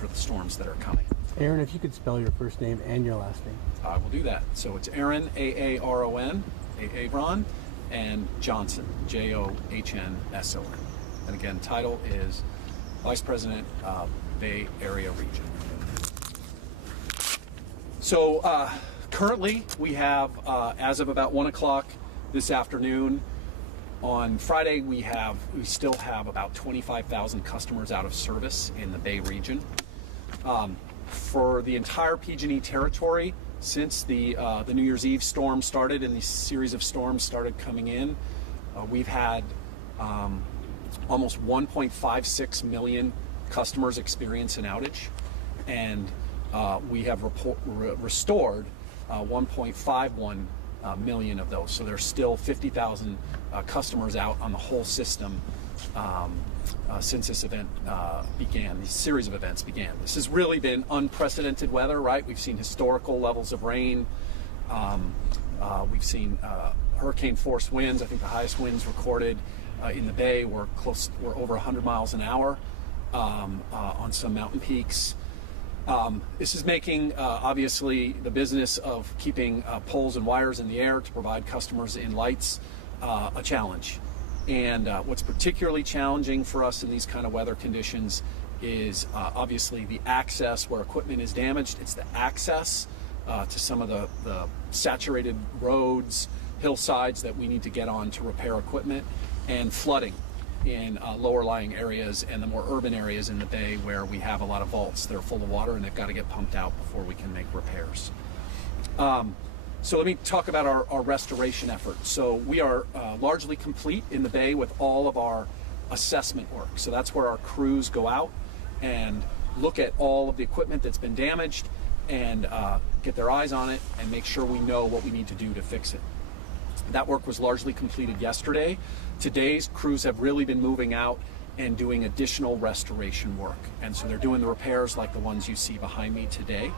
for the storms that are coming. Aaron, if you could spell your first name and your last name. I will do that. So it's Aaron, A-A-R-O-N, Aaron, and Johnson, J-O-H-N-S-O-N. And again, title is Vice President of Bay Area Region. So currently we have, as of about 1 o'clock this afternoon, on Friday we still have about 25,000 customers out of service in the Bay region. For the entire PG&E territory, since the New Year's Eve storm started and the series of storms started coming in, we've had almost 1.56 million customers experience an outage, and we have restored 1.51 million of those. So there's still 50,000 customers out on the whole system since this event began, this series of events began. This has really been unprecedented weather, right? We've seen historical levels of rain. We've seen hurricane force winds. I think the highest winds recorded in the Bay were over 100 miles an hour on some mountain peaks. This is making, obviously, the business of keeping poles and wires in the air to provide customers in lights a challenge. And what's particularly challenging for us in these kind of weather conditions is obviously the access where equipment is damaged. It's the access to some of the saturated roads, hillsides that we need to get on to repair equipment, and flooding in lower lying areas and the more urban areas in the Bay where we have a lot of vaults that are full of water and they've got to get pumped out before we can make repairs. So let me talk about our restoration effort. So we are largely complete in the Bay with all of our assessment work. So that's where our crews go out and look at all of the equipment that's been damaged and get their eyes on it and make sure we know what we need to do to fix it. That work was largely completed yesterday. Today's crews have really been moving out and doing additional restoration work. And so they're doing the repairs like the ones you see behind me today.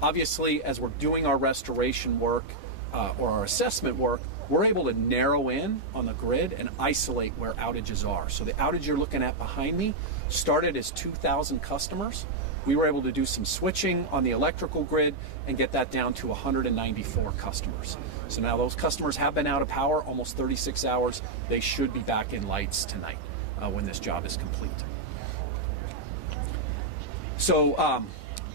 Obviously, as we're doing our restoration work or our assessment work, we're able to narrow in on the grid and isolate where outages are. So the outage you're looking at behind me started as 2,000 customers. We were able to do some switching on the electrical grid and get that down to 194 customers. So now those customers have been out of power almost 36 hours. They should be back in lights tonight when this job is complete. So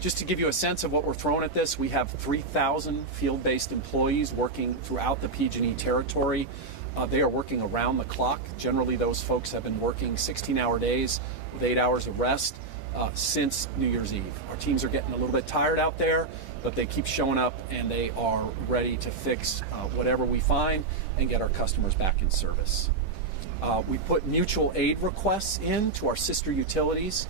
just to give you a sense of what we're throwing at this, we have 3,000 field-based employees working throughout the PG&E territory. They are working around the clock. Generally, those folks have been working 16-hour days with 8 hours of rest since New Year's Eve. Our teams are getting a little bit tired out there, but they keep showing up and they are ready to fix whatever we find and get our customers back in service. We put mutual aid requests in to our sister utilities.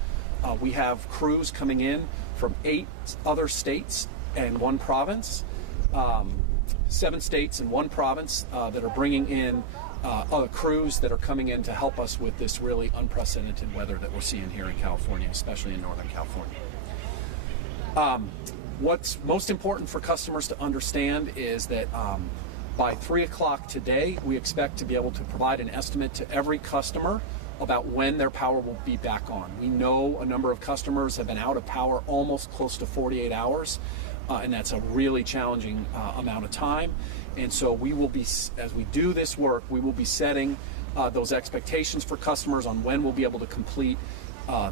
We have crews coming in from 8 other states and 1 province, 7 states and 1 province that are bringing in crews that are coming in to help us with this really unprecedented weather that we're seeing here in California, especially in Northern California. What's most important for customers to understand is that by 3 o'clock today, we expect to be able to provide an estimate to every customer about when their power will be back on. We know a number of customers have been out of power almost close to 48 hours, and that's a really challenging amount of time. And so we will be, as we do this work, we will be setting those expectations for customers on when we'll be able to complete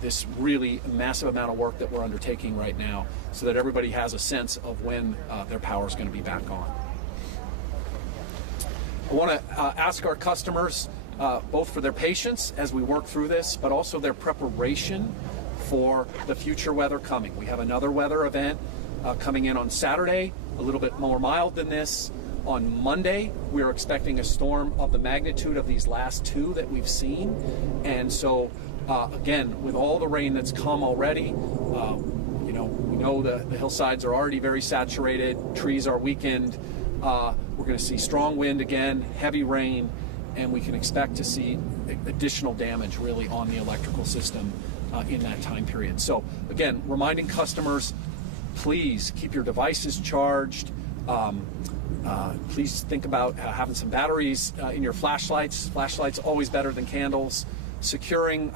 this really massive amount of work that we're undertaking right now, so that everybody has a sense of when their power is going to be back on. I want to ask our customers both for their patience as we work through this, but also their preparation for the future weather coming. We have another weather event coming in on Saturday, a little bit more mild than this. On Monday, we're expecting a storm of the magnitude of these last 2 that we've seen. And so, again, with all the rain that's come already, we know the hillsides are already very saturated, trees are weakened. We're going to see strong wind again, heavy rain, and we can expect to see additional damage really on the electrical system in that time period. So again, reminding customers, please keep your devices charged. Please think about having some batteries in your flashlights. Flashlights always better than candles. Securing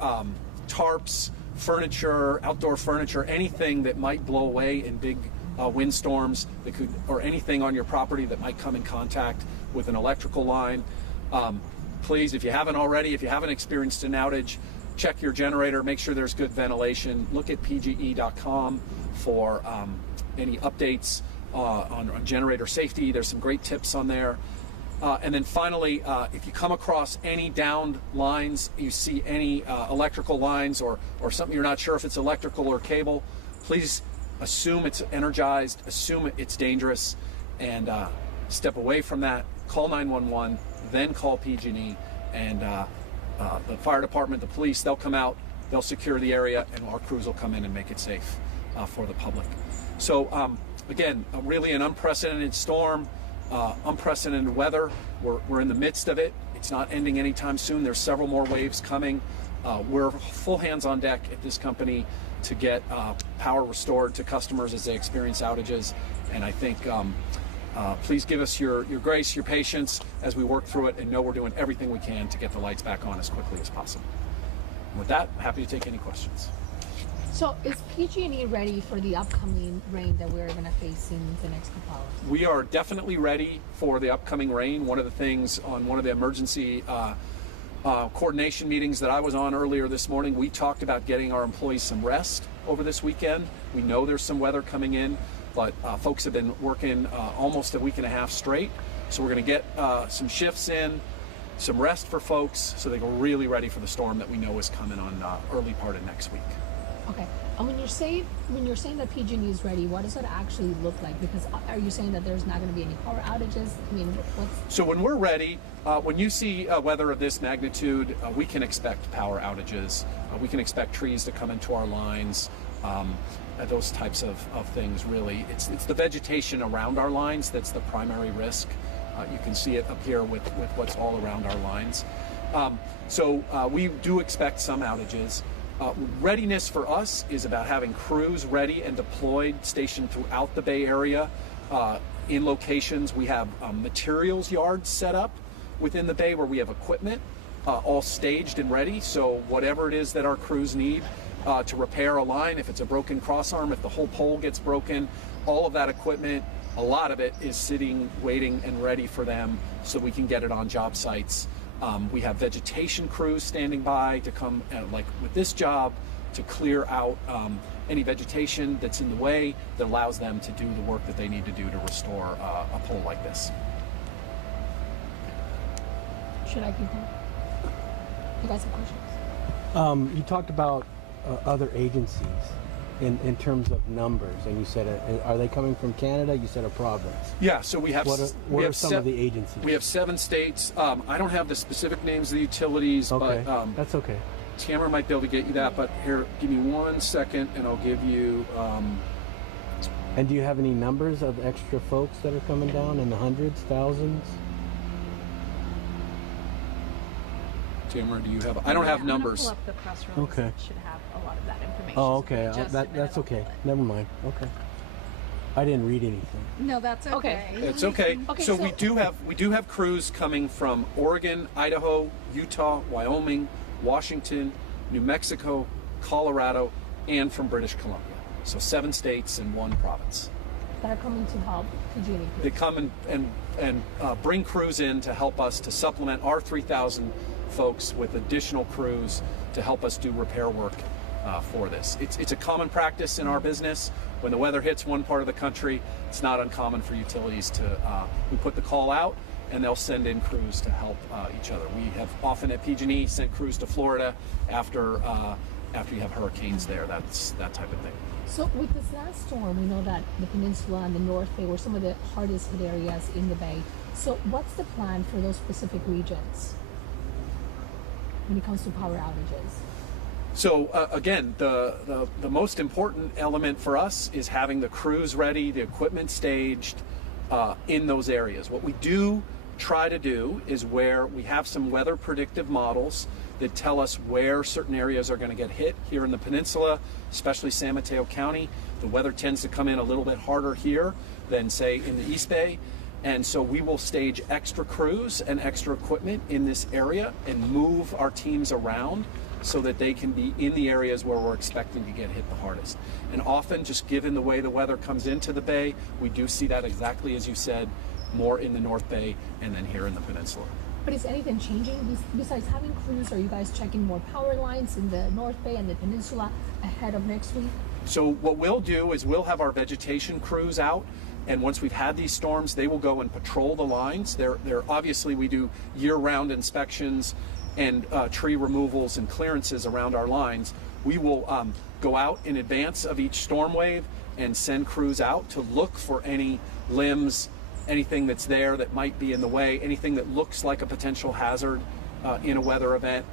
tarps furniture, outdoor furniture, anything that might blow away in big windstorms that could, or anything on your property that might come in contact with an electrical line. Please, if you haven't already, if you haven't experienced an outage, check your generator, make sure there's good ventilation. Look at pge.com for any updates on generator safety. There's some great tips on there. And then finally, if you come across any downed lines, you see any electrical lines or something you're not sure if it's electrical or cable, please assume it's energized, assume it's dangerous, and step away from that. Call 911, then call PG&E, and the fire department, the police, they'll come out, they'll secure the area, and our crews will come in and make it safe for the public. So again, really an unprecedented storm, unprecedented weather. We're in the midst of it. It's not ending anytime soon. There's several more waves coming. We're full hands on deck at this company to get power restored to customers as they experience outages. And I think please give us your grace, your patience as we work through it, and know we're doing everything we can to get the lights back on as quickly as possible. And with that, happy to take any questions. So is PG&E ready for the upcoming rain that we're going to face in the next couple hours? We are definitely ready for the upcoming rain. One of the things on one of the emergency coordination meetings that I was on earlier this morning, we talked about getting our employees some rest over this weekend. We know there's some weather coming in, but folks have been working almost a week and a half straight. So we're going to get some shifts in, some rest for folks, so they go really ready for the storm that we know is coming on early part of next week. Okay. And when you're saying that PG&E is ready, what does that actually look like? Because are you saying that there's not going to be any power outages? I mean, what's... So when we're ready, when you see weather of this magnitude, we can expect power outages. We can expect trees to come into our lines. Those types of things, really. It's the vegetation around our lines that's the primary risk. You can see it up here with what's all around our lines. So we do expect some outages. Readiness for us is about having crews ready and deployed, stationed throughout the Bay Area in locations. We have materials yards set up within the Bay where we have equipment all staged and ready. So whatever it is that our crews need to repair a line, if it's a broken crossarm, if the whole pole gets broken, all of that equipment, a lot of it is sitting, waiting, and ready for them so we can get it on job sites. We have vegetation crews standing by to come, like with this job, to clear out any vegetation that's in the way that allows them to do the work that they need to do to restore a pole like this. Should I keep going? You guys have questions? You talked about other agencies in terms of numbers, and you said, are they coming from Canada? You said a province. Yeah, so we have. What are some of the agencies? We have 7 states. I don't have the specific names of the utilities, okay. but that's okay. Tamara might be able to get you that. But here, give me 1 second, and I'll give you. And do you have any numbers of extra folks that are coming down in the hundreds, thousands? Tamara, do you have? I don't have numbers. I'm gonna pull up the press release. Okay. It should have a lot of that information. Oh, okay. Just That's okay. Never mind. Okay. I didn't read anything. No, that's okay. It's okay. Okay, So so- we do have crews coming from Oregon, Idaho, Utah, Wyoming, Washington, New Mexico, Colorado, and from British Columbia. So 7 states and 1 province. That are coming to help PG&E. They come and bring crews in to help us to supplement our 3,000 folks with additional crews to help us do repair work for this. It's a common practice in our business. When the weather hits one part of the country, it's not uncommon for utilities to, we put the call out and they'll send in crews to help each other. We have often at PG&E sent crews to Florida after you have hurricanes there. That's that type of thing. So with this last storm, we know that the Peninsula and the North Bay were some of the hardest hit areas in the Bay. So what's the plan for those specific regions when it comes to power outages? So again, the most important element for us is having the crews ready, the equipment staged in those areas. What we do try to do is where we have some weather predictive models that tell us where certain areas are going to get hit. Here in the Peninsula, especially San Mateo County, the weather tends to come in a little bit harder here than say in the East Bay. And so we will stage extra crews and extra equipment in this area and move our teams around so that they can be in the areas where we're expecting to get hit the hardest. And often, just given the way the weather comes into the bay, we do see that exactly as you said, more in the North Bay and then here in the Peninsula. But is anything changing besides having crews? Are you guys checking more power lines in the North Bay and the Peninsula ahead of next week? So what we'll do is we'll have our vegetation crews out, and once we've had these storms, they will go and patrol the lines. They're obviously, we do year-round inspections and tree removals and clearances around our lines. We will go out in advance of each storm wave and send crews out to look for any limbs, anything that's there that might be in the way, anything that looks like a potential hazard in a weather event.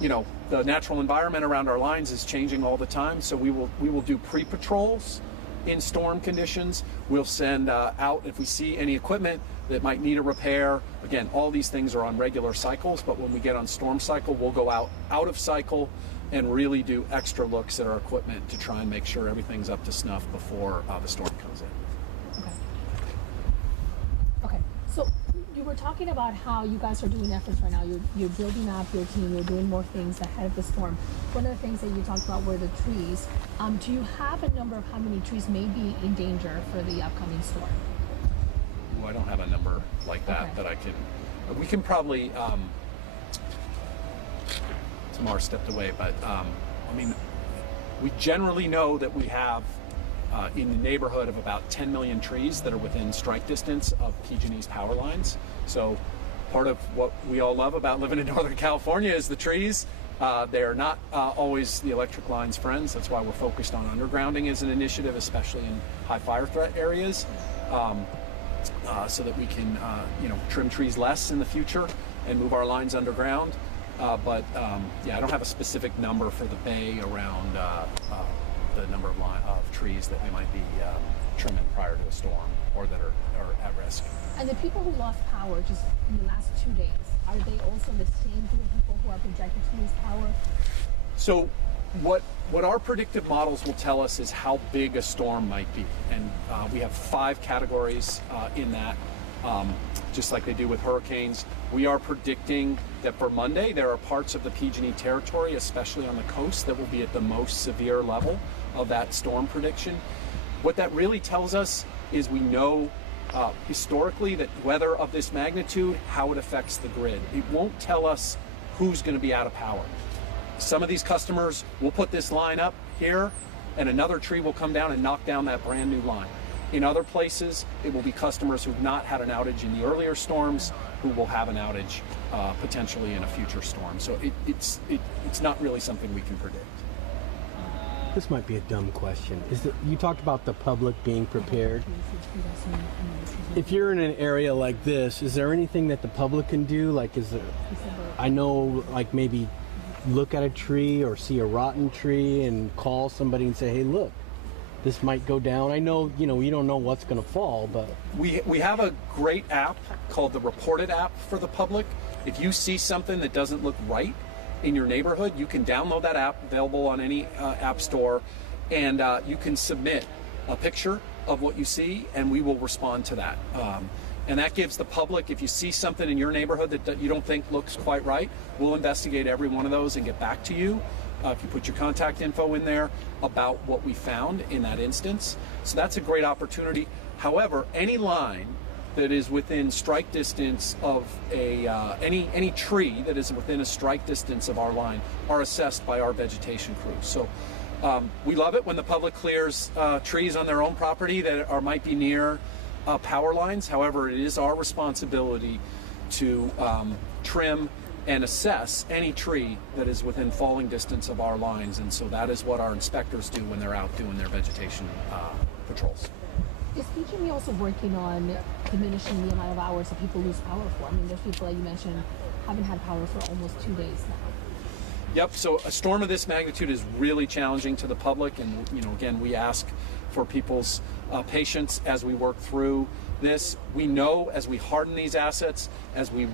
You know, the natural environment around our lines is changing all the time, so we will do pre-patrols in storm conditions. We'll send out if we see any equipment that might need a repair. Again, all these things are on regular cycles, but when we get on storm cycle, we'll go out of cycle and really do extra looks at our equipment to try and make sure everything's up to snuff before the storm comes in. Okay. Okay. So you were talking about how you guys are doing efforts right now. You're building up your team. You're doing more things ahead of the storm. One of the things that you talked about were the trees. Do you have a number of how many trees may be in danger for the upcoming storm? Ooh, I don't have a number like that Okay. that I can. We can probably. Tamar stepped away, but I mean, we generally know that we have in the neighborhood of about 10 million trees that are within strike distance of PG&E's power lines. So part of what we all love about living in Northern California is the trees. They are not always the electric line's friends. That's why we're focused on undergrounding as an initiative, especially in high fire threat areas, so that we can trim trees less in the future and move our lines underground. But I don't have a specific number for the bay around the number of trees that we might be trimming prior to a storm or that are at risk. And the people who lost power just in the last 2 days, are they also the same group of people who are projected to lose power? So what our predictive models will tell us is how big a storm might be. And we have 5 categories in that. Just like they do with hurricanes, we are predicting that for Monday there are parts of the PG&E territory, especially on the coast, that will be at the most severe level of that storm prediction. What that really tells us is we know historically that weather of this magnitude, how it affects the grid. It won't tell us who's going to be out of power. Some of these customers will put this line up here and another tree will come down and knock down that brand new line. In other places, it will be customers who've not had an outage in the earlier storms who will have an outage potentially in a future storm. So it's not really something we can predict. This might be a dumb question. You talked about the public being prepared. If you're in an area like this, is there anything that the public can do? Like, I know, like maybe look at a tree or see a rotten tree and call somebody and say, hey, look, this might go down. I know, you don't know what's going to fall, but we have a great app called the Reported app for the public. If you see something that doesn't look right in your neighborhood, you can download that app, available on any app store, and you can submit a picture of what you see, and we will respond to that. And that gives the public, if you see something in your neighborhood that you don't think looks quite right, we'll investigate every one of those and get back to you. If you put your contact info in there about what we found in that instance. So that's a great opportunity. However, any line that is within strike distance of any tree that is within a strike distance of our line are assessed by our vegetation crews. So we love it when the public clears trees on their own property that might be near power lines. However, it is our responsibility to trim and assess any tree that is within falling distance of our lines, and so that is what our inspectors do when they're out doing their vegetation patrols. Is PG&E also working on diminishing the amount of hours that people lose power for? I mean, there's people that you mentioned haven't had power for almost 2 days now. Yep, so a storm of this magnitude is really challenging to the public, and again, we ask for people's patience as we work through this. We know as we harden these assets, as we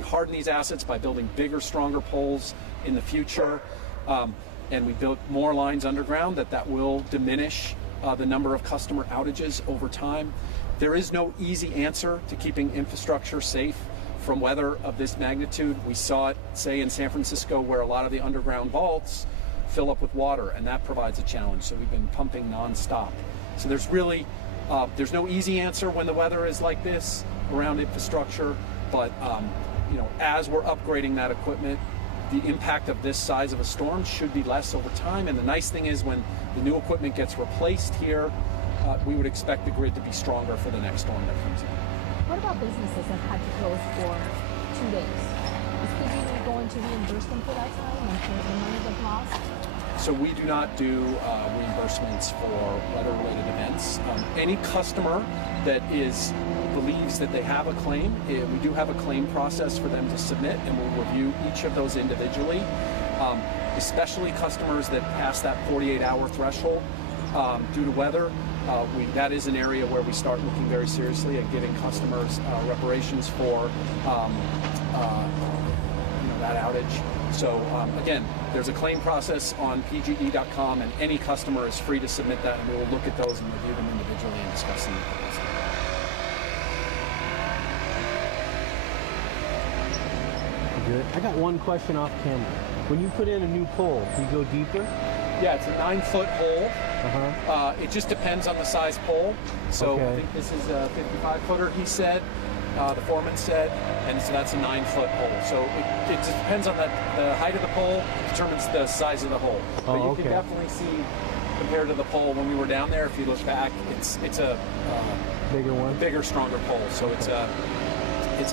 harden these assets by building bigger, stronger poles in the future, and we build more lines underground, that will diminish the number of customer outages over time. There is no easy answer to keeping infrastructure safe from weather of this magnitude. We saw it, say, in San Francisco, where a lot of the underground vaults fill up with water, and that provides a challenge. So we've been pumping nonstop. So there's really, there's no easy answer when the weather is like this around infrastructure, but as we're upgrading that equipment, the impact of this size of a storm should be less over time. And the nice thing is, when the new equipment gets replaced here, we would expect the grid to be stronger for the next storm that comes in. What about businesses that had to close for 2 days? Is PG&E going to reimburse them for that time and for the money they've lost? So we do not do reimbursements for weather-related events. Any customer that believes that they have a claim, we do have a claim process for them to submit, and we'll review each of those individually. Especially customers that pass that 48-hour threshold due to weather. That is an area where we start looking very seriously at giving customers reparations for that outage. So again, there's a claim process on PG&E.com, and any customer is free to submit that, and we will look at those and review them individually and discuss them. Good. I got one question off camera. When you put in a new pole, do you go deeper? Yeah, it's a 9-foot hole. It just depends on the size pole. So Okay. I think this is a 55-footer, he said, the foreman said, and so that's a 9-foot hole. So it just depends on the height of the pole, determines the size of the hole. But you okay. can definitely see, compared to the pole when we were down there, if you look back, it's a Bigger one? bigger, stronger pole. So it's a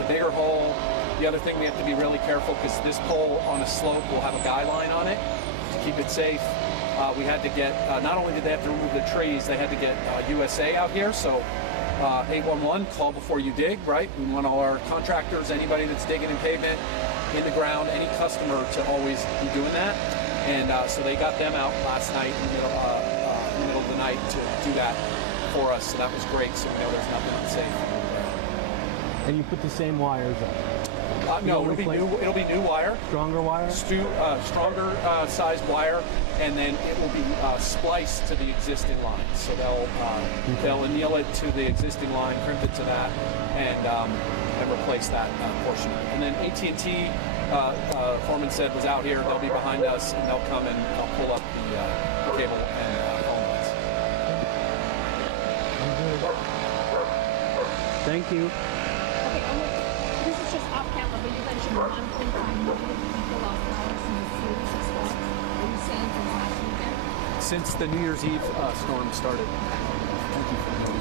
bigger hole. The other thing, we have to be really careful, because this pole on a slope will have a guy line on it to keep it safe. We had to get, not only did they have to remove the trees, they had to get USA out here. So 811, call before you dig, right? We want all our contractors, anybody that's digging in pavement, in the ground, any customer to always be doing that. And so they got them out last night in the middle of the night to do that for us. So that was great. So we know there's nothing unsafe. And you put the same wires up? No, it'll be new wire. Stronger wire? Stronger sized wire, and then it will be spliced to the existing line. So they'll anneal it to the existing line, crimp it to that, and replace that portion of it. And then AT&T, foreman said, was out here. They'll be behind us, and they'll come and pull up the cable and phone lines. Thank you. Okay, this is just off camera, but you mentioned 1.5 million people lost power in a series of storms. Are you saying from last weekend? Since the New Year's Eve storm started. Thank you for